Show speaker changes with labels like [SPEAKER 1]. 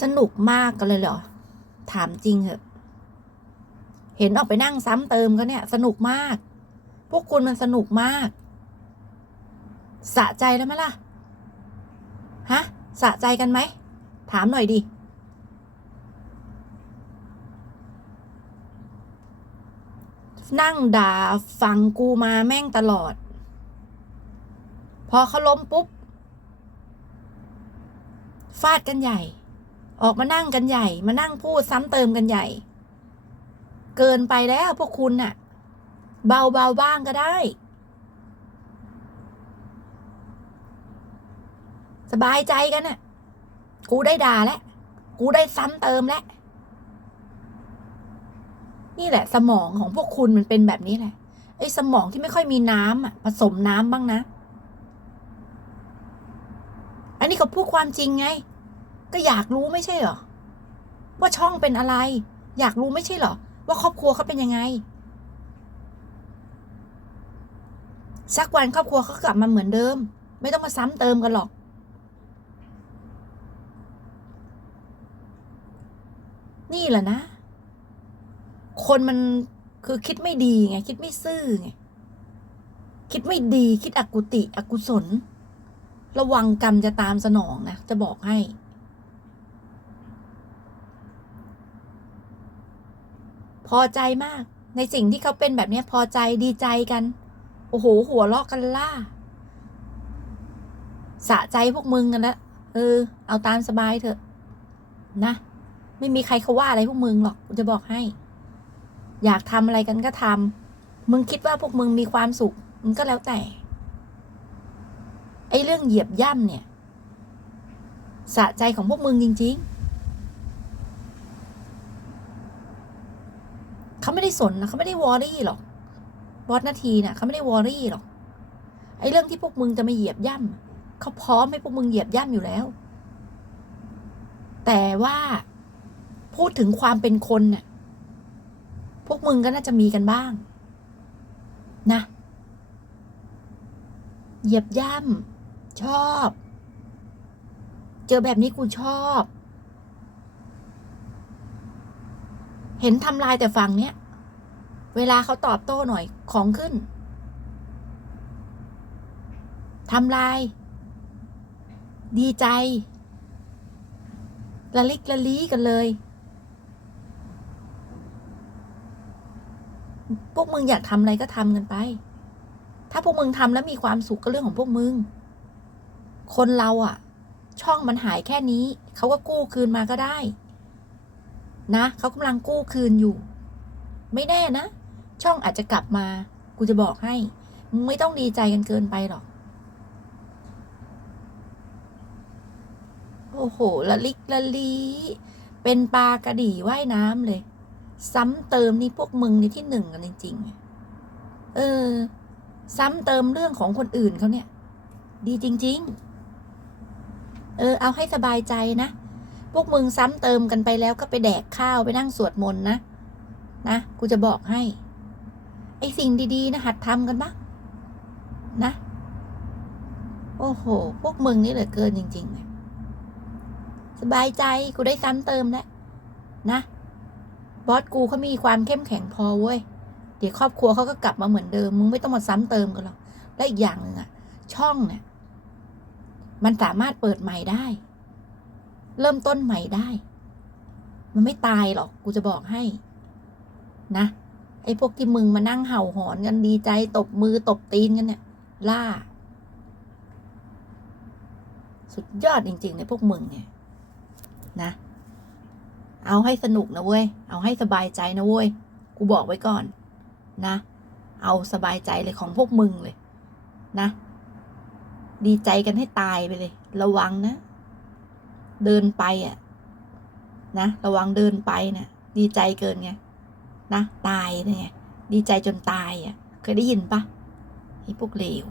[SPEAKER 1] สนุกมากกันเลยเหรอ ถามจริงเหอะ เห็นออกไปนั่งซ้ำเติมกันเนี่ย สนุกมาก พวกคุณมันสนุกมาก สะใจแล้วไหมล่ะ ฮะ สะใจกันไหม ถามหน่อยดินั่งด่าฟังกูมาแม่งตลอด พอเขาล้มปุ๊บ ฟาดกันใหญ่ ออกมานั่งกันใหญ่ มานั่งพูดซ้ำเติมกันใหญ่ เกินไปแล้วพวกคุณน่ะ เบาเบาบ้างก็ได้ สบายใจกันน่ะ กูได้ด่าแล้ว กูได้ซ้ำเติมแล้ว นี่แหละ สมองของพวกคุณมันเป็นแบบนี้แหละ ไอ้สมองที่ไม่ค่อยมีน้ำอะ ผสมน้ำบ้างนะ อันนี้เขาพูดความจริงไง ก็อยากรู้ไม่ใช่เหรอ ว่าช่องเป็นอะไร อยากรู้ไม่ใช่เหรอ ว่าครอบครัวเขาเป็นยังไง สักวันครอบครัวเขากลับมาเหมือนเดิม ไม่ต้องมาซ้ำเติมกันหรอก นี่แหละนะ คนมันคือคิดไม่ดีไง คิดไม่ซื่อไง คิดไม่ดีคิดอกุติอกุศล ระวังกรรมจะตามสนองนะ จะบอกให้ พอใจมาก ในสิ่งที่เขาเป็นแบบนี้พอใจดีใจกัน โอ้โห หัวเราะกันล่า สะใจพวกมึงกันล้วเออ เอาตามสบายเถอะ นะ ไม่มีใครเขาว่าอะไรพวกมึงหรอกจะบอกให้ อยากทำอะไรกันก็ทำมึงคิดว่าพวกมึงมีความสุข มันก็แล้วแต่ ไอ้เรื่องเหยียบย่ำเนี่ย สะใจของพวกมึงจริง ๆ เขาไม่ได้สนนะเขาไม่ได้วอรี่หรอกบอสนาทีน่ะเขาไม่ได้วอรี่หรอกไอ้เรื่องที่พวกมึงจะมาเหยียบย่ำเขาพร้อมให้พวกมึงเหยียบย่ำอยู่แล้ว แต่ว่าพูดถึงความเป็นคนน่ะพวกมึงก็น่าจะมีกันบ้าง นะ เหยียบย่ำชอบ เจอแบบนี้กูชอบ เห็นทำลายแต่ฝั่งเนี้ย เวลาเขาตอบโต้หน่อยของขึ้นทำลาย ดีใจ ละลิกละลีกันเลย พวกมึงอยากทำอะไรก็ทำกันไป ถ้าพวกมึงทำแล้วมีความสุขก็เรื่องของพวกมึง คนเราอะช่องมันหายแค่นี้ เขาก็กู้คืนมาก็ได้ นะเขากำลังกู้คืนอยู่ ไม่แน่นะ ช่องอาจจะกลับมา กูจะบอกให้มึงไม่ต้องดีใจกันเกินไปหรอก โอ้โห ละลิกละลี เป็นปลากระดี่ว่ายน้ำเลย ซ้ำเติมนี่พวกมึงในที่หนึ่งกันจริงๆ เออ ซ้ำเติมเรื่องของคนอื่นเขาเนี่ย ดีจริง ๆ เออ เอาให้สบายใจนะ วกมึงซ้ำเติมกันไปแล้วก็ไปแดกข้าวไปนั่งสวดมนต์นะนะกูจะบอกให้ ไอสิ่งดีๆนะหัดทำกันบ้างนะ โอ้โห พวกมึงนี่เหลือเกินจริงๆสบายใจกูได้ซ้ำเติมแล้วนะบอสกูเขามีความเข้มแข็งพอเว้ยเดี๋ยวครอบครัวเขาก็กลับมาเหมือนเดิม มึงไม่ต้องมาซ้ำเติมกันหรอกและอีกอย่างหนึ่งอะช่องเนี่ยมันสามารถเปิดใหม่ได้ เริ่มต้นใหม่ได้ มันไม่ตายหรอก กูจะบอกให้ นะ ไอ้พวกที่มึงมานั่งเห่าหอนกันดีใจ ตบมือตบตีนกันเนี่ย ล่า สุดยอดจริงๆในพวกมึงเนี่ย นะ เอาให้สนุกนะเว้ย เอาให้สบายใจนะเว้ย กูบอกไว้ก่อน นะ เอาสบายใจเลยของพวกมึงเลย นะ ดีใจกันให้ตายไปเลย ระวังนะ เดินไปอะนะระวังเดินไปเนะี่ยดีใจเกินไงนะตายไงดีใจจนตายอะเคยได้ยินปะไอ้พวกเลว